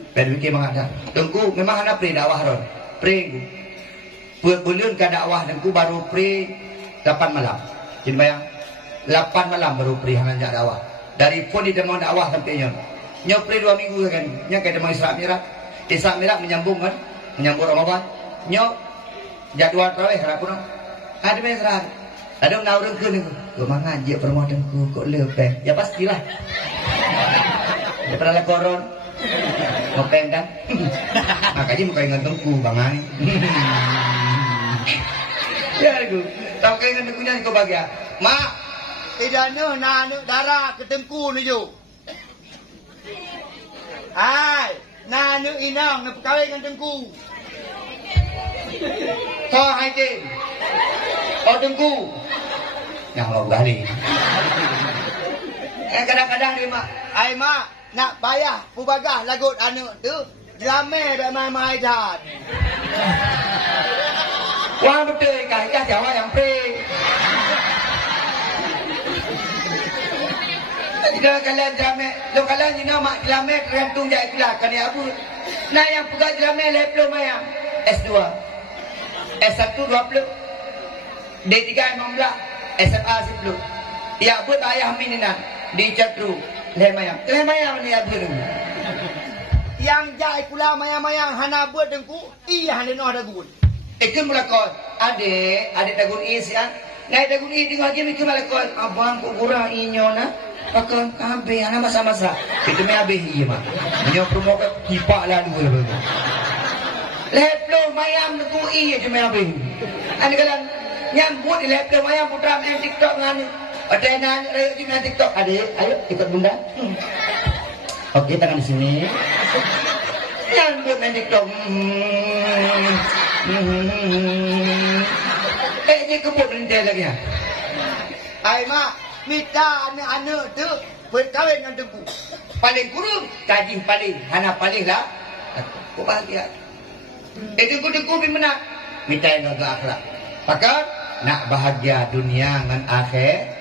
Pada fikir mengada. Tengku memang anak pre dakwah ron. Pre bulan ke dakwah tengku baru pre 8 malam. Jadi bayang 8 malam baru pre hangat dakwah. Dari pun di demang dakwah sampai nyon. Nyon pre 2 minggu kan. Nyon ke demang Isra Mi'raj. Isra Mi'raj menyambung kan. Menyambung Ramadan. Nyon jadual tarawih rapun. Ada mesra. Ada nak orang ke ni. Gua mengaji permodanku kok lepeng. Ya pastilah. Daripada lah koron. Ngopeng kan. Makanya muka ingat tengku bang Ai. Ya aku. Tahu ke ingat tengkunya kau bahagia. Mak. Idana nak darah ke tengku ni jo. Hai. Nak inang nak perkahwin dengan tengku. Kau hai ke. Oh tengku. Yang lo gali. Kadang-kadang ni mak. Ai mak. Nak payah pubagah lagut anak tu. Jelame dak mai dah. Wah betul kan ya Jawa yang pre. Jika kalian jelame, lo kalian ni mak jelame tergantung jadi pula kan ya abu. Nah yang pegang jelame leplo maya. S2. S1 20. D3 15. SMA 10. Ya buat ayah mininan di Chatru. Lemayang ni abu tu. Yang jai pula mayang-mayang hana buat dengku, iya hana noh dagun. Ikan melakon, adik dagun isian. Naik dagun ini tengok lagi ikan melakon. Abang kok kurang inyo na? Pakai abe, hana masa-masa. Itu me abe iya mak. Inyo promo ke kipak lah dulu lah. Leplo mayang dengku iya cuma abe. Ane kalan nyambut di leplo mayang putra main TikTok ngani. Ada nanya rayu di main TikTok. Adik, ayo ikut bunda. Oke, tangan di sini. Nyambut main TikTok. Dia kebut rendah lagi ya. Ai mak, minta anak-anak tu berkahwin dengan tengku. Paling kurung, gaji paling. Hana paling lah. Aku bahagia. Tengku-tengku pergi menang. Minta yang agak akhlak. Maka, nak bahagia dunia dengan akhir.